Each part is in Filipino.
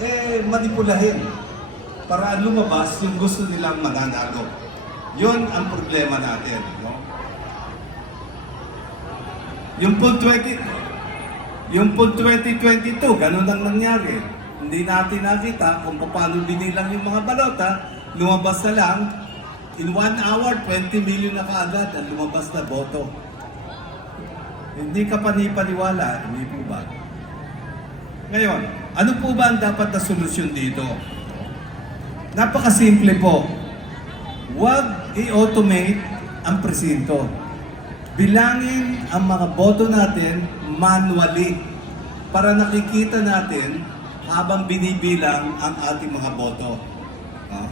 eh, manipulahin para lumabas yung gusto nilang mananalo. Yun ang problema natin. No? Yung po 20, yung po 2022, ganun ang nangyari. Hindi natin nakita kung paano binilang yung mga balota. Lumabas na lang, in one hour, 20 million na kaagad ang lumabas na boto. Hindi ka panipaniwala, hindi po ba? Ngayon, ano po ba ang dapat na solusyon dito? Napakasimple po. Huwag i-automate ang presinto. Bilangin ang mga boto natin manually para nakikita natin habang binibilang ang ating mga boto. Ah.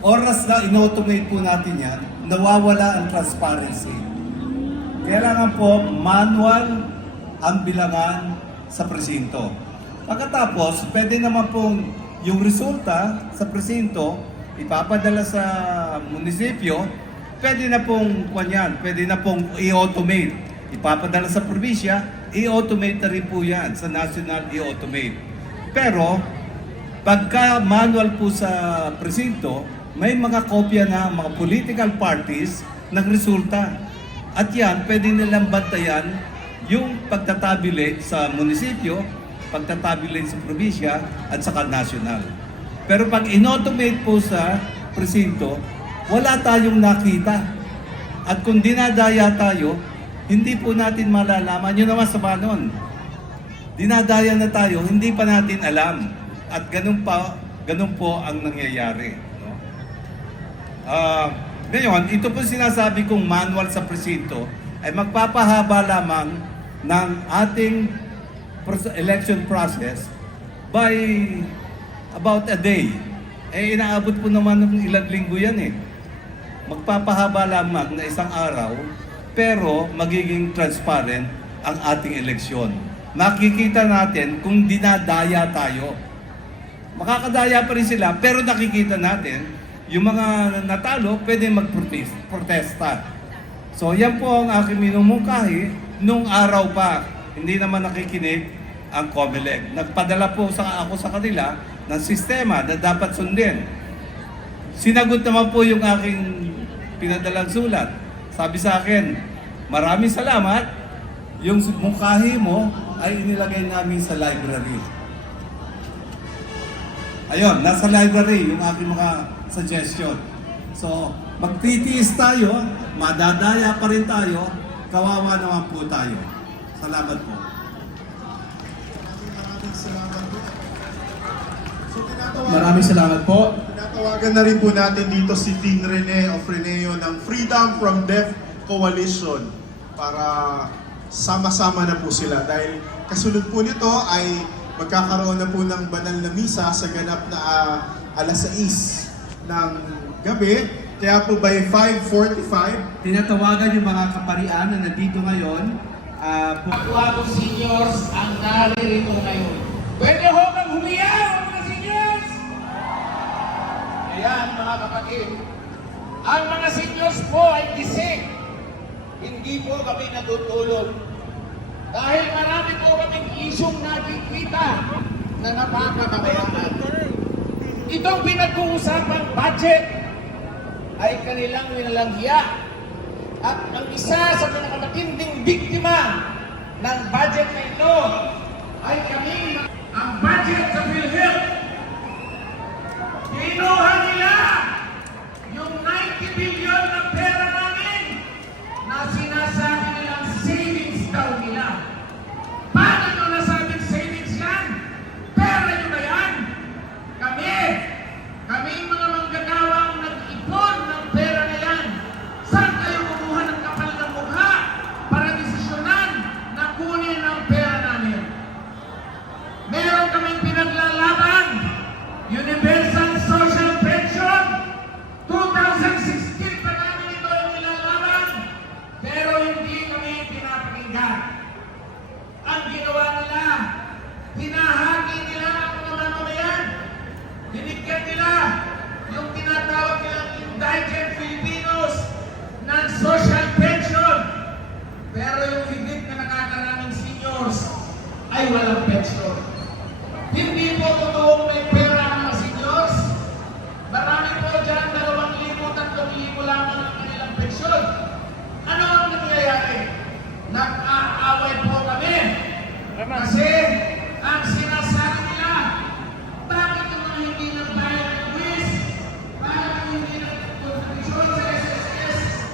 Oras na in-automate po natin yan, nawawala ang transparency. Kailangan po manual ang bilangan sa presinto. Pagkatapos, pwede naman pong yung resulta sa presinto ipapadala sa munisipyo, pwede na pong kanyan, pwede na pong i-automate. Ipapadala sa probinsya, i-automate na rin po yan sa national i-automate. Pero, pagka manual po sa presinto, may mga kopya na mga political parties ng resulta. At yan, pwede nilang bantayan yung pagtatabulate sa munisipyo, pagtatabulate sa probinsya, at saka national. Pero pag inautomate po sa presinto, wala tayong nakita. At kung dinadaya tayo, hindi po natin malalaman. Yun naman sa nun. Dinadaya na tayo, hindi pa natin alam. At ganun pa, ganun po ang nangyayari. No? Ah, ngayon, ito po sinasabi kong manual sa presinto ay magpapahaba lamang ng ating election process by about a day. Eh, inaabot po naman ng ilang linggo yan eh. Magpapahaba lamang na isang araw, pero magiging transparent ang ating eleksyon. Makikita natin kung dinadaya tayo. Makakadaya pa rin sila, pero nakikita natin, yung mga natalo, pwede magprotesta. So yan po ang aking minumungkahi nung araw pa. Hindi naman nakikinig ang COMELEC. Nagpadala po sa ako sa kanila ng sistema na dapat sundin. Sinagot naman po yung aking pinadalang sulat. Sabi sa akin, maraming salamat. Yung mungkahi mo ay inilagay namin sa library. Ayun, nasa library yung aking mga suggestion. So, magtitiis tayo, madadaya pa rin tayo, kawawa naman po tayo. Salamat po. Maraming salamat po. So, tinatawagan, Maraming salamat po. tinatawagan na rin po natin dito si Dean Rene of Reneo ng Freedom from Death Coalition para sama-sama na po sila dahil kasunod po nito ay magkakaroon na po ng banal na misa sa ganap na ah, alas 6 ng gabi. Kaya po by 5.45, Tinatawagan yung mga kaparian na nandito ngayon. ah, po- Pagwagong seniors ang naririto ngayon. Pwede ho bang humiyaw mga seniors? Ayan mga kapatid. Ang mga seniors po ay gising. Hindi po kami natutulog. Dahil marami po kaming isyong nakikita na napakakabayaan. Itong pinag-uusapang budget ay kanilang winalanghiya. At ang isa sa pinakamatinding biktima ng budget na ito ay kami ang budget sa PhilHealth. Kinuha nila yung 90 billion na pera namin na sinasabi nilang savings daw nila. Paano nyo nasabing savings yan? Pera nyo ba yan? Kami, kami mga manggagawang nag-ipon ng pera na yan. Saan kayo kumuha ng kapal ng mukha para desisyonan na kunin ang pera namin? Meron kaming pinaglalaban. Universal Social Pension. 2016 pa namin ito yung nilalaban. Pero hindi kami pinapakinggan. Ang ginawa nila, hinahagi nila ang mga mamamayan. Binigyan nila yung tinatawag nilang indigent Filipinos ng social pension. Pero yung higit na nakakaraming seniors ay walang pension.